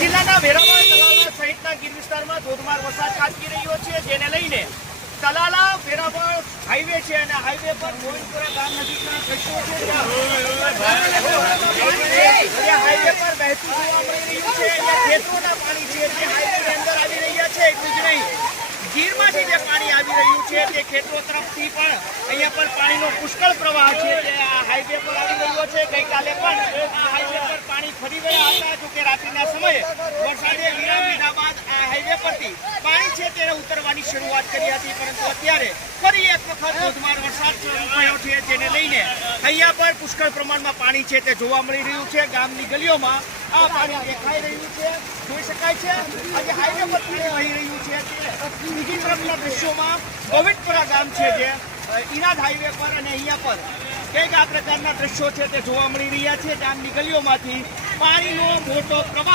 જિલ્લાના વેરાવળ તલાલા સહિતના ગીર વિસ્તારમાં ધોધમાર વરસાદ ખાબકી રહ્યો છે, જેને લઈને તલાલા વેરાવળ હાઈવે છે અને હાઈવે પર ગોવિંદપુરા ગામ નજીકના દ્રશ્યો છે જ્યાં હાઈવે પર વહેતું જોવા મળી રહ્યું છે. ખેતરોના પાણી છે જે હાઈવેની અંદર આવી રહ્યા છે. એટલું જ નહીં, ગીરમાંથી જે પાણી આવી રહ્યું છે તે ખેતરો તરફથી પણ અહીંયા પર પાણીનો પુષ્કળ પ્રવાહ છે તે આ હાઈવે પર આવી રહ્યો છે. ગઈકાલે પણ આ હાઈવે પર પાણી ફરી વળ્યા હતા. જોકે રાત્રિના સમયે વરસાદે વિરામ લીધા બાદ આ હાઈવે પરથી પાણી છે તેને ઉતરવાની શરૂઆત કરી હતી, પરંતુ અત્યારે ફરી એક વખત ધોધમાર વરસાદ શરૂ થયો છે, જેને લઈને અહીંયા પર પુષ્કળ પ્રમાણમાં પાણી છે તે જોવા મળી રહ્યું છે. ગામની ગલીઓમાં આ પાણી દેખાઈ રહ્યું છે, જોઈ શકાય છે. આજે હાઈવે પરથી વહી રહ્યું છે. બીજી તરફના દ્રશ્યોમાં ગોવિંદપુરા ગામ છે જે ઈનાદ હાઈવે પર અને અહીંયા પર કંઈક આ પ્રકારના દ્રશ્યો છે તે જોવા મળી રહ્યા છે. ગામની ગલીઓમાંથી પાણીનો મોટો પ્રવાહ